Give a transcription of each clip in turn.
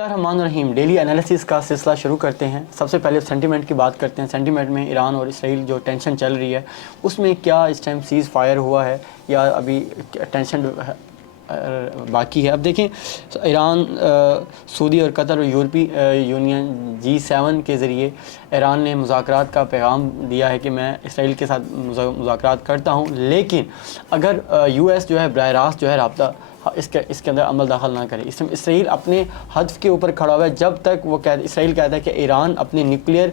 बिस्मिल्लाहिर्रहमानिर्रहीम daily analysis का सिलसिला शुरू करते हैं। सबसे पहले सेंटीमेंट की बात करते हैं। सेंटीमेंट में ईरान और इसराइल जो टेंशन चल रही है उसमें क्या इस टाइम सीज़ फायर हुआ है या अभी टेंशन बाकी है। अब देखें, ईरान, सऊदी और कतर और यूरोपीय यूनियन G7 के ज़रिए ईरान ने मुज़ाकरात का पैगाम दिया है कि मैं इसराइल के साथ मुज़ाकरात करता हूँ, लेकिन अगर US जो है बराह रास्त जो है रब्ता इसके अंदर अमल दाखिल ना करे। इसराइल अपने हदफ के ऊपर खड़ा हुआ है। जब तक वो इसराइल कहता है कि ईरान अपने न्यूक्लियर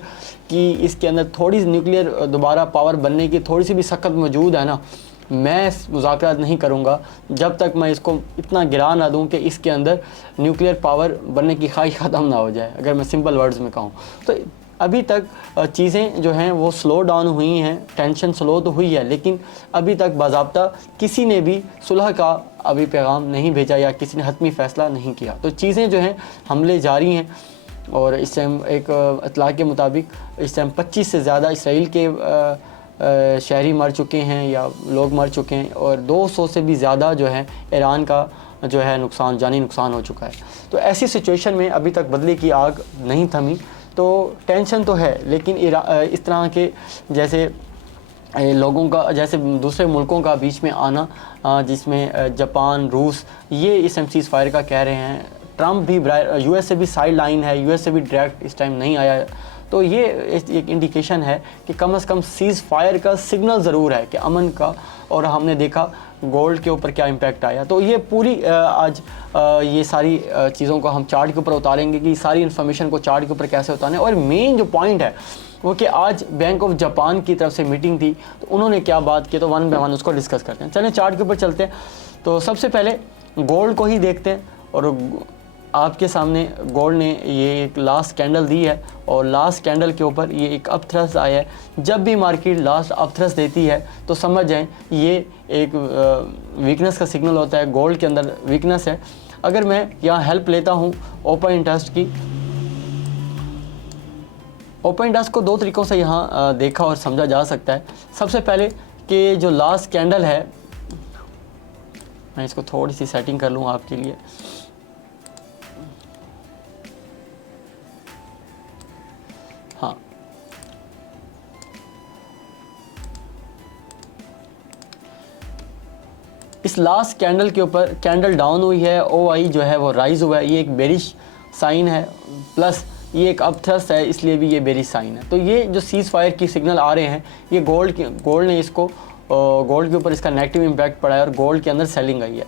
की इसके अंदर थोड़ी न्यूक्लियर दोबारा पावर बनने की थोड़ी सी भी सख्त मौजूद है ना, मैं मुज़ाकरात नहीं करूँगा जब तक मैं इसको इतना गिरा ना दूँ कि इसके अंदर न्यूक्लियर पावर बनने की ख्वाहिश ख़त्म ना हो जाए। अगर मैं सिंपल वर्ड्स में कहूँ तो अभी तक चीज़ें जो हैं वो स्लो डाउन हुई हैं, टेंशन स्लो तो हुई है, लेकिन अभी तक बाज़ाब्ता किसी ने भी सुलह का अभी पैगाम नहीं भेजा या किसी ने हतमी फ़ैसला नहीं किया। तो चीज़ें जो हैं हमले जारी हैं और इस टाइम एक इत्तला के मुताबिक इस टाइम 25 से ज़्यादा इसराइल के शहरी मर चुके हैं या लोग मर चुके हैं और 200 से भी ज़्यादा जो है ईरान का जो है नुकसान, जानी नुकसान हो चुका है। तो ऐसी सिचुएशन में अभी तक बदले की आग नहीं थमी, तो टेंशन तो है, लेकिन इस तरह के जैसे लोगों का, जैसे दूसरे मुल्कों का बीच में आना, जिसमें जापान, रूस, ये इस टाइम सीज़ फायर का कह रहे हैं। ट्रंप भी US से भी साइड लाइन है, US से भी डायरेक्ट इस टाइम नहीं आया। तो ये एक इंडिकेशन है कि कम से कम सीज़ फायर का सिग्नल ज़रूर है कि अमन का। और हमने देखा गोल्ड के ऊपर क्या इम्पैक्ट आया। तो ये पूरी आज ये सारी चीज़ों को हम चार्ट के ऊपर उतारेंगे कि सारी इन्फॉर्मेशन को चार्ट के ऊपर कैसे उतारें। और मेन जो पॉइंट है वो कि आज बैंक ऑफ जापान की तरफ से मीटिंग थी, तो उन्होंने क्या बात की, तो वन बाय वन उसको डिस्कस करते हैं। चलें चार्ट के ऊपर चलते हैं। तो सबसे पहले गोल्ड को ही देखते हैं और आपके सामने गोल्ड ने ये एक लास्ट कैंडल दी है और लास्ट कैंडल के ऊपर ये एक अप थ्रस्ट आया है। जब भी मार्केट लास्ट अप थ्रस्ट देती है तो समझ जाएं ये एक वीकनेस का सिग्नल होता है, गोल्ड के अंदर वीकनेस है। अगर मैं यहाँ हेल्प लेता हूँ ओपन इंटरेस्ट की, ओपन इंटरेस्ट को दो तरीक़ों से यहाँ देखा और समझा जा सकता है। सबसे पहले कि जो लास्ट कैंडल है, मैं इसको थोड़ी सी सेटिंग कर लूँ आपके लिए। हाँ, इस लास्ट कैंडल के ऊपर कैंडल डाउन हुई है, OI जो है वो राइज हुआ है। ये एक बेरिश साइन है, प्लस ये एक अप थ्रस्ट है, इसलिए भी ये बेरिश साइन है। तो ये जो सीज़ फायर की सिग्नल आ रहे हैं, ये गोल्ड ने इसको, गोल्ड के ऊपर इसका नेगेटिव इम्पैक्ट पड़ा है और गोल्ड के अंदर सेलिंग आई है।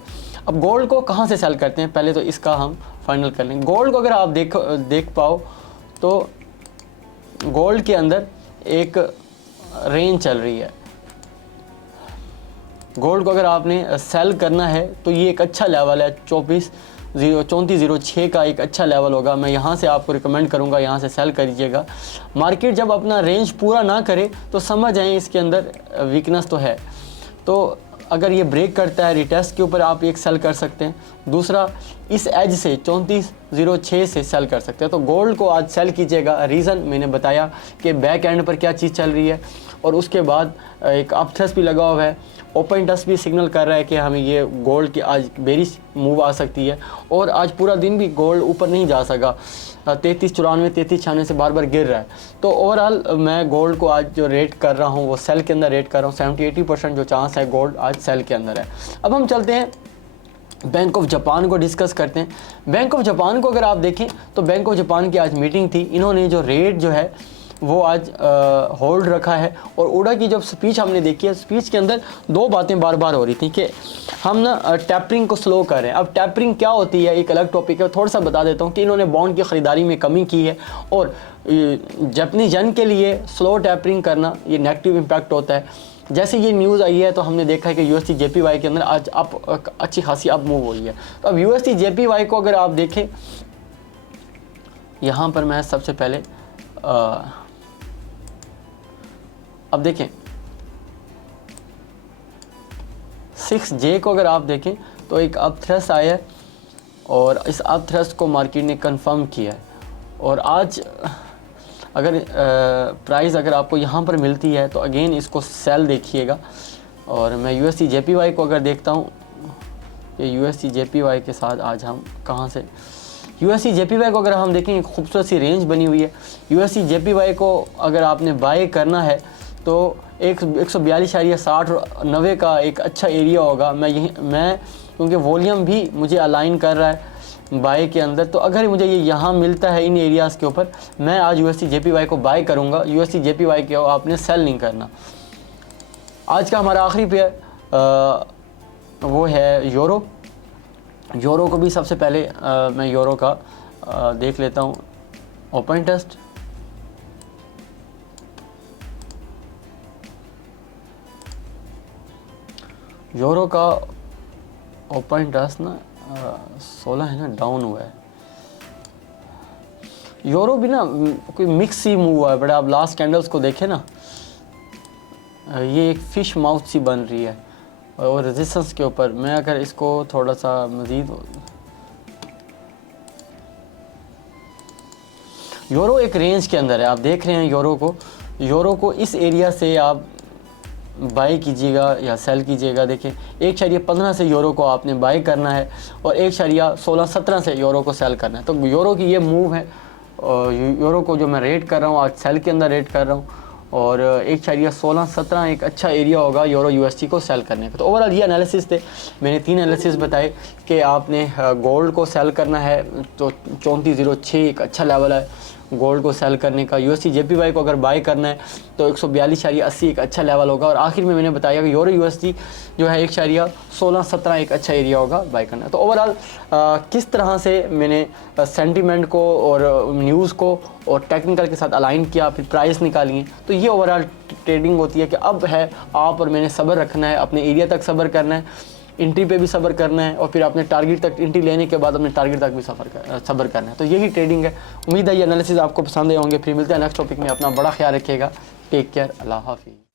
अब गोल्ड को कहाँ से सेल करते हैं, पहले तो इसका हम फाइनल कर लेंगे। गोल्ड को अगर आप देख पाओ तो गोल्ड के अंदर एक रेंज चल रही है। गोल्ड को अगर आपने सेल करना है तो ये एक अच्छा लेवल है, 3406 का एक अच्छा लेवल होगा। मैं यहाँ से आपको रिकमेंड करूँगा, यहाँ से सेल करिएगा। मार्केट जब अपना रेंज पूरा ना करे तो समझ आए इसके अंदर वीकनेस तो है। तो अगर ये ब्रेक करता है रिटेस्ट के ऊपर, आप एक सेल कर सकते हैं। दूसरा, इस एज से 3406 से सेल कर सकते हैं। तो गोल्ड को आज सेल कीजिएगा। रीज़न मैंने बताया कि बैक एंड पर क्या चीज़ चल रही है और उसके बाद एक अप थ्रस्ट भी लगा हुआ है। ओपन इंटरेस्ट भी सिग्नल कर रहा है कि हमें ये गोल्ड की आज बेरिश मूव आ सकती है और आज पूरा दिन भी गोल्ड ऊपर नहीं जा सका। 3394, 3396 से बार बार गिर रहा है। तो ओवरऑल मैं गोल्ड को आज जो रेट कर रहा हूँ वो सेल के अंदर रेट कर रहा हूँ। 70-80% जो चांस है गोल्ड आज सेल के अंदर है। अब हम चलते हैं बैंक ऑफ जापान को डिस्कस करते हैं। बैंक ऑफ जापान को अगर आप देखें तो बैंक ऑफ जापान की आज मीटिंग थी। इन्होंने जो रेट जो है वो आज होल्ड रखा है। और उड़ा की जब स्पीच हमने देखी है, स्पीच के अंदर दो बातें बार बार हो रही थी कि हम ना टैपरिंग को स्लो कर रहे हैं। अब टैपरिंग क्या होती है एक अलग टॉपिक है, थोड़ा सा बता देता हूँ कि इन्होंने बॉन्ड की ख़रीदारी में कमी की है और जापानीज़ येन के लिए स्लो टैपरिंग करना ये नेगेटिव इम्पैक्ट होता है। जैसे ये न्यूज़ आई है तो हमने देखा है कि USD JPY के अंदर आज अप अच्छी खासी अप मूव हुई है। तो अब USD JPY को अगर आप देखें, यहाँ पर मैं सबसे पहले अब देखें 6J को अगर आप देखें तो एक अप थ्रस्ट आया है और इस अप थ्रस्ट को मार्केट ने कंफर्म किया है। और आज अगर प्राइस अगर आपको यहाँ पर मिलती है तो अगेन इसको सेल देखिएगा। और मैं USD JPY को अगर देखता हूँ कि USD JPY के साथ आज हम कहाँ से USD JPY को अगर हम देखें एक खूबसूरत सी रेंज बनी हुई है। USD JPY को अगर आपने बाय करना है तो 142.60 और 90 का एक अच्छा एरिया होगा। मैं क्योंकि वॉल्यूम भी मुझे अलाइन कर रहा है बाय के अंदर, तो अगर मुझे ये यहाँ मिलता है इन एरियाज़ के ऊपर, मैं आज USD JPY को बाय करूँगा। USD JPY को आपने सेल नहीं करना। आज का हमारा आखिरी पेयर वो है यूरो। यूरो को भी सबसे पहले मैं यूरो का देख लेता हूँ ओपन टेस्ट। यूरो का ओपन टेस्ट ना 16 है ना, डाउन हुआ है। यूरो भी ना कोई मिक्स ही मूव हुआ है, बट आप लास्ट कैंडल्स को देखें ना, ये एक फिश माउथ सी बन रही है और रेजिस्टेंस के ऊपर। मैं अगर इसको थोड़ा सा मज़ीद, यूरो एक रेंज के अंदर है, आप देख रहे हैं यूरो को इस एरिया से आप बाई कीजिएगा या सेल कीजिएगा। देखिए 1.15 से यूरो को आपने बाई करना है और 1.16-17 से यूरो को सेल करना है। तो यूरो की ये मूव है। यूरो को जो मैं रेट कर रहा हूँ आज सेल के अंदर रेट कर रहा हूँ, और 1.16-17 एक अच्छा एरिया होगा यूरो USD को सेल करने का। तो ओवरऑल ये एनालिसिस थे, मैंने 3 एनालिसिस बताए कि आपने गोल्ड को सेल करना है तो 34.06 एक अच्छा लेवल है गोल्ड को सेल करने का। USD JPY को अगर बाय करना है तो 142.80 एक अच्छा लेवल होगा। और आखिर में मैंने बताया कि यूरो USD जो है 1.16-17 एक अच्छा एरिया होगा बाय करना है। तो ओवरऑल किस तरह से मैंने सेंटीमेंट को और न्यूज़ को और टेक्निकल के साथ अलाइन किया, फिर प्राइस निकाली है, तो ये ओवरऑल ट्रेडिंग होती है कि अब है आप और मैंने सब्र रखना है, अपने एरिया तक सब्र करना है, इंट्री पे भी सब्र करना है, और फिर अपने टारगेट तक इंट्री लेने के बाद अपने टारगेट तक भी सब्र करना है। तो यही ट्रेडिंग है। उम्मीद है ये एनालिसिस आपको पसंद आए होंगे। फिर मिलते हैं नेक्स्ट टॉपिक में। अपना बड़ा ख्याल रखिएगा। Take care. अल्लाह हाफिज़।